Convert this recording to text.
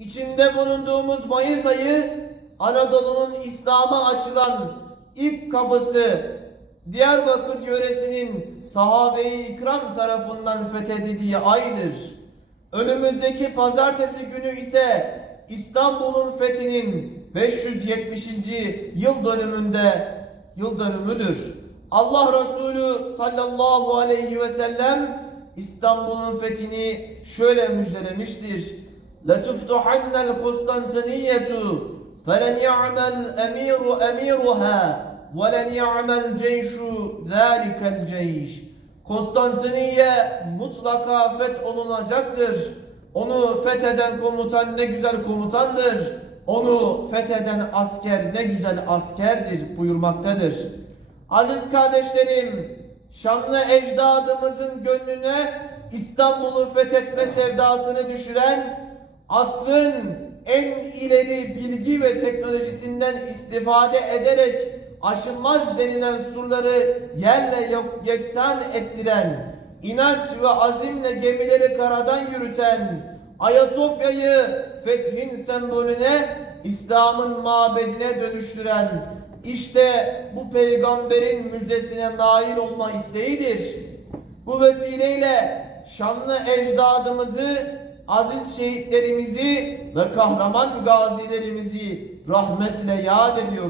içinde bulunduğumuz Mayıs ayı Anadolu'nun İslam'a açılan ilk kapısı Diyarbakır yöresinin sahabe-i ikram tarafından fethedildiği aydır. Önümüzdeki pazartesi günü ise İstanbul'un fethinin 570. yıl dönümünde yıl dönümüdür. Allah Resulü sallallahu aleyhi ve sellem İstanbul'un fethini şöyle müjdelemiştir. لَتُفْتُحَنَّ الْقُسْطَنْتِنِيَّةُ فَلَنْ يَعْمَلْ اَمِيرُ اَمِيرُهَا وَلَنْ يَعْمَلْ جَيْشُ ذَٰلِكَ الْجَيْشِ Konstantiniye mutlaka fetholunacaktır. Onu fetheden komutan ne güzel komutandır. Onu fetheden asker ne güzel askerdir buyurmaktadır. Aziz kardeşlerim, şanlı ecdadımızın gönlüne İstanbul'u fethetme sevdasını düşüren asrın en ileri bilgi ve teknolojisinden istifade ederek aşılmaz denilen surları yerle yok yeksan ettiren, inanç ve azimle gemileri karadan yürüten, Ayasofya'yı fethin sembolüne, İslam'ın mabedine dönüştüren, işte bu peygamberin müjdesine nail olma isteğidir. Bu vesileyle şanlı ecdadımızı, aziz şehitlerimizi ve kahraman gazilerimizi rahmetle yad ediyoruz.